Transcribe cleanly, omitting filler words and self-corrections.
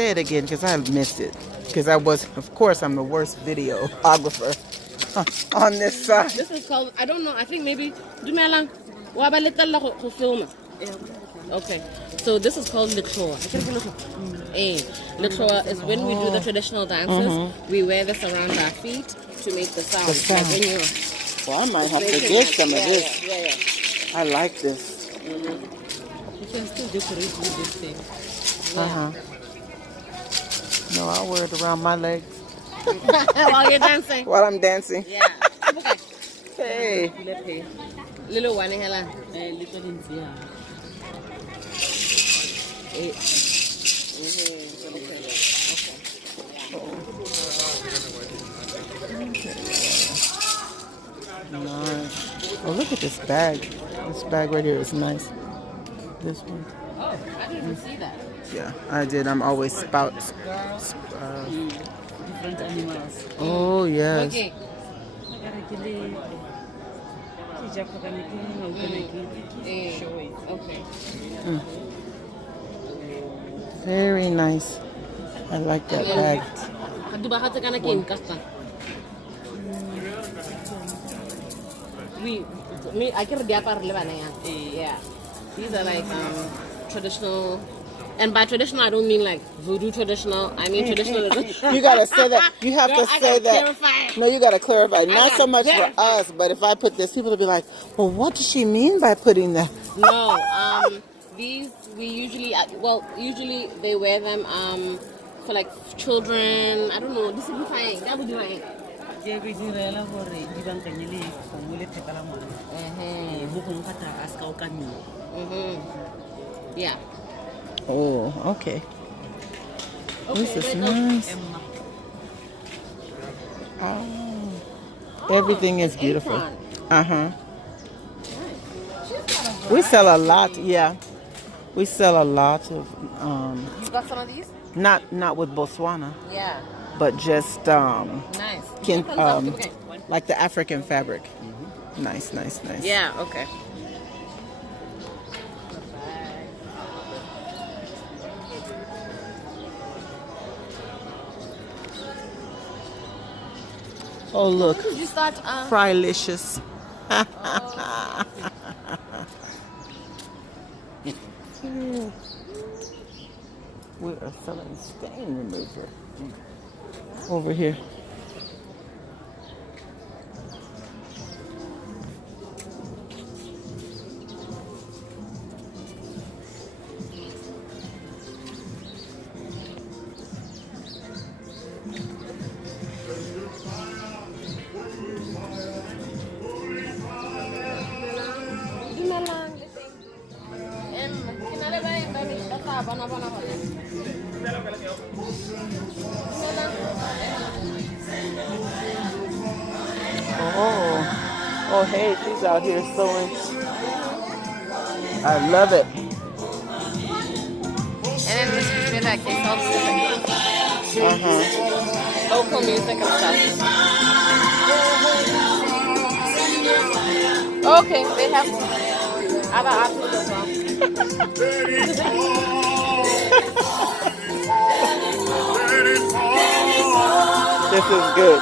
say it again because I missed it. Because of course, I'm the worst videographer on this side. This is called, I don't know, I think maybe, Dumelang, waba film. Okay, so this is called Lekloa. Lekloa is when we do the traditional dances, we wear this around our feet to make the sound. Like when you're, well, I might have to get some of this. Yeah. I like this. You can still decorate with this thing. Yeah. No, I'll wear it around my legs. While you're dancing. While I'm dancing. Yeah. Hey. Little one, Hela. Nice. Oh, look at this bag. This bag right here is nice. This one. Oh, I didn't see that. Yeah, I did. I'm always different animals. Oh, yes. Okay. Okay. Very nice. I like that bag. I can yeah. These are like traditional, and by traditional I don't mean like voodoo traditional. I mean traditional. You gotta say that. You have to say that. Clarify. No, you gotta clarify. Not so much for us, but if I put this, people will be like, "Well, what does she mean by putting that?" No, these we usually usually they wear them for like children. I don't know. This is fine. That would be fine. Yeah. Oh, okay. This is nice. Oh, everything is beautiful. We sell a lot. Yeah, we sell a lot of. You got some of these? Not with Botswana. Yeah. But just nice. like the African fabric. Nice. Yeah. Okay. Oh, look. Did you start? Frylicious. We are selling stain remover over here. Oh, hey, she's out here sewing. I love it. And then this is where like they sell music. Local music and stuff. Okay, they have other artists as well. This is good.